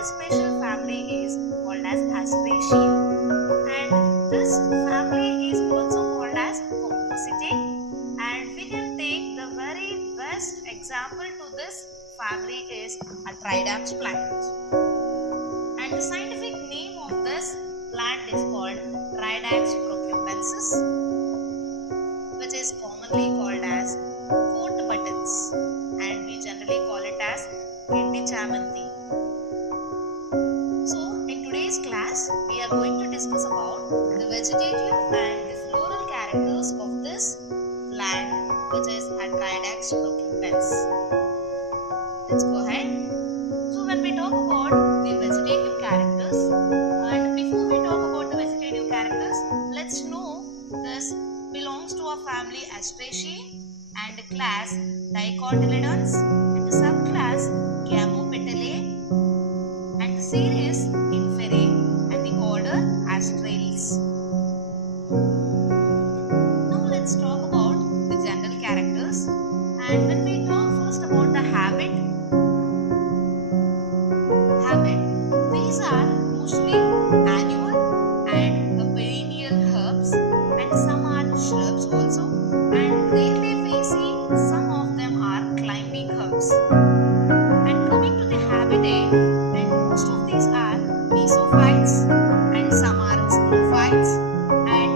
very special family is called as Asteraceae, and this family is also called as Compositae, and we can take the very best example to this family is a tridapse plant, and the scientific name of this plant is called Tridapse procubensis, which is commonly called as coat buttons, and we generally call it as chamanthi. So in today's class we are going to discuss about the vegetative and the floral characters of this plant, which is a Tridapse procumbens. Let's go ahead. So when we talk about the vegetative characters, and before we talk about the vegetative characters, let's know this belongs to a family Asteraceae and the class Dicotyledons and the subclass Gamopetalae and the series Inferae and the order Asteraceae. Now let's talk about the general characters, and when we talk first about the habit, these are mostly annual and perennial herbs, and some are shrubs also, and rarely we see some of them are climbing herbs. And coming to the habitat, and most of these are mesophytes and some are xenophytes, and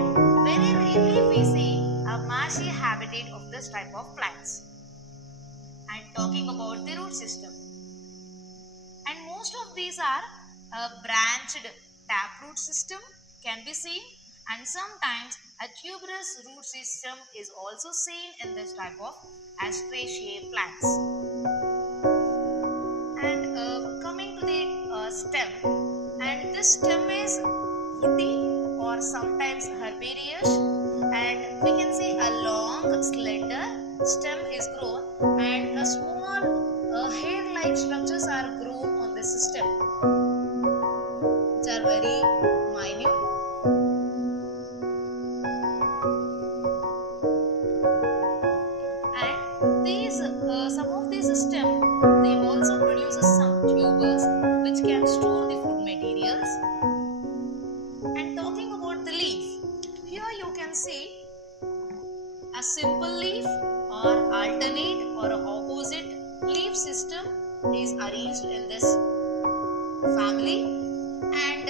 very rarely we see a marshy habitat of this type of plants. And talking about the root system, and most of these are a branched taproot system can be seen, and sometimes a tuberous root system is also seen in this type of Asteraceae plants. And coming to the stem, and this stem is woody or sometimes herbaceous, and we can see a long slender stem is grown, and a small hair-like structures are grown on this stem, which are very minute. And these some of these stems, they also produce some tubers which can store the food materials. And talking about the leaf, here you can see a simple leaf or alternate or opposite leaf system is arranged in this family. And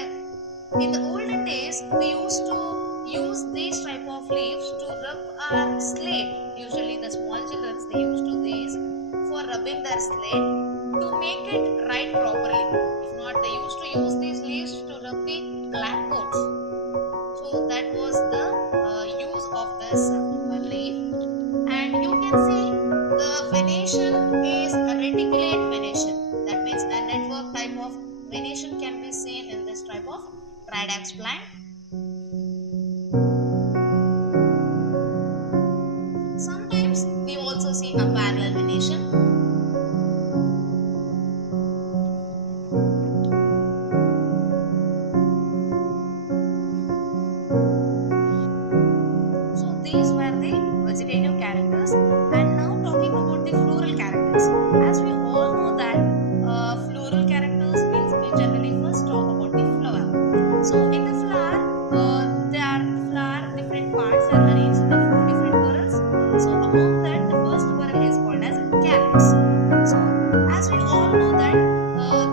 in the olden days we used to use these type of leaves to rub our slate. Usually the small children, they used to these for rubbing their slate to make it write properly. If not, they used to use these leaves to rub the blackboards. So that was the use of this leaf. And you can see the venation is a reticulate venation. That means a network type of venation can be seen in this type of Tridapse plant. Sometimes we also see a parallel venation. So these were the vegetative characters, and now talking about the floral characters. As we all know that floral characters means we generally first talk about the flower. So in the flower, there are flower different parts are arranged in the four different whorls. So among that, the first whorl is called as calyx. So as we all know that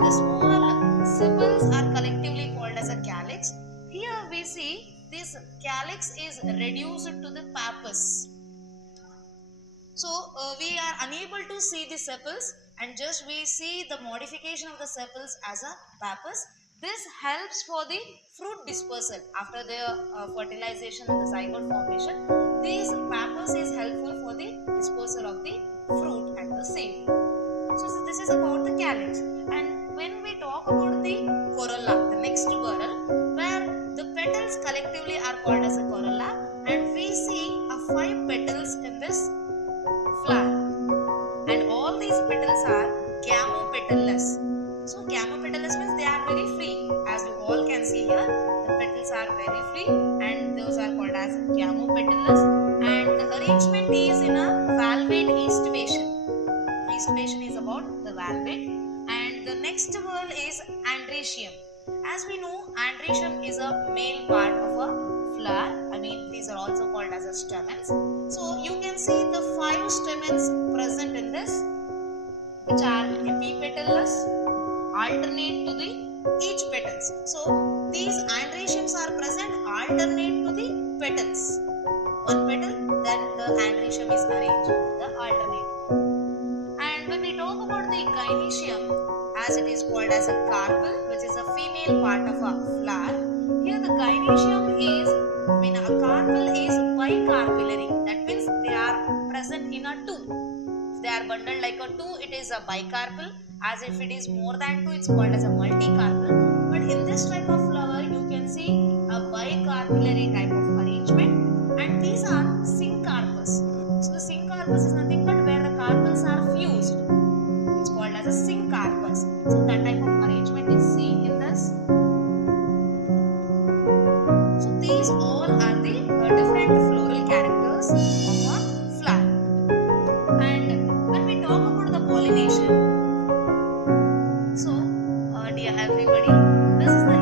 the small sepals are collectively called as a calyx. Here we see this calyx is reduced to the pappus. So we are unable to see the sepals, and just we see the modification of the sepals as a pappus. This helps for the fruit dispersal after the fertilization and the zygote formation. This pappus is helpful for the dispersal of the fruit and the seed. So this is about the calyx. And when we talk about the corolla, the next whorl, where the petals collectively are called as a corolla, and we see a 5 petals in this flower, and all these petals are gamopetalless. So gamopetalless means they are very free. As you all can see here, the petals are very free, and those are called as gamopetalless. And the arrangement is in a valvate eastivation. Eastivation is about the valvate. And the next word is androecium. As we know, androecium is a male part of a flower. I mean, these are also called as a stamens. So you can see the 5 stamens present in this, which are epipetalous, alternate to the each petals. So these androeciums are present alternate to the petals. One petal, then the androecium is arranged, the alternate. And when we talk about the gynoecium, as it is called as a carpel, which is a female part of a flower. Here the gynoecium is, a carpel is bicarpellary. That means they are present in a 2. If they are bundled like a 2, it is a bicarpel. As if it is more than 2, it's called as a multicarpel. But in this type of flower, you can see a bicarpellary type of arrangement. And these are syncarpus. So the syncarpus is nothing but where the carpels are fused. It's called as a syncarpus. So that type of arrangement is seen in this. So these all are the different floral characters of a flower. And when we talk about the pollination, so dear everybody, this is the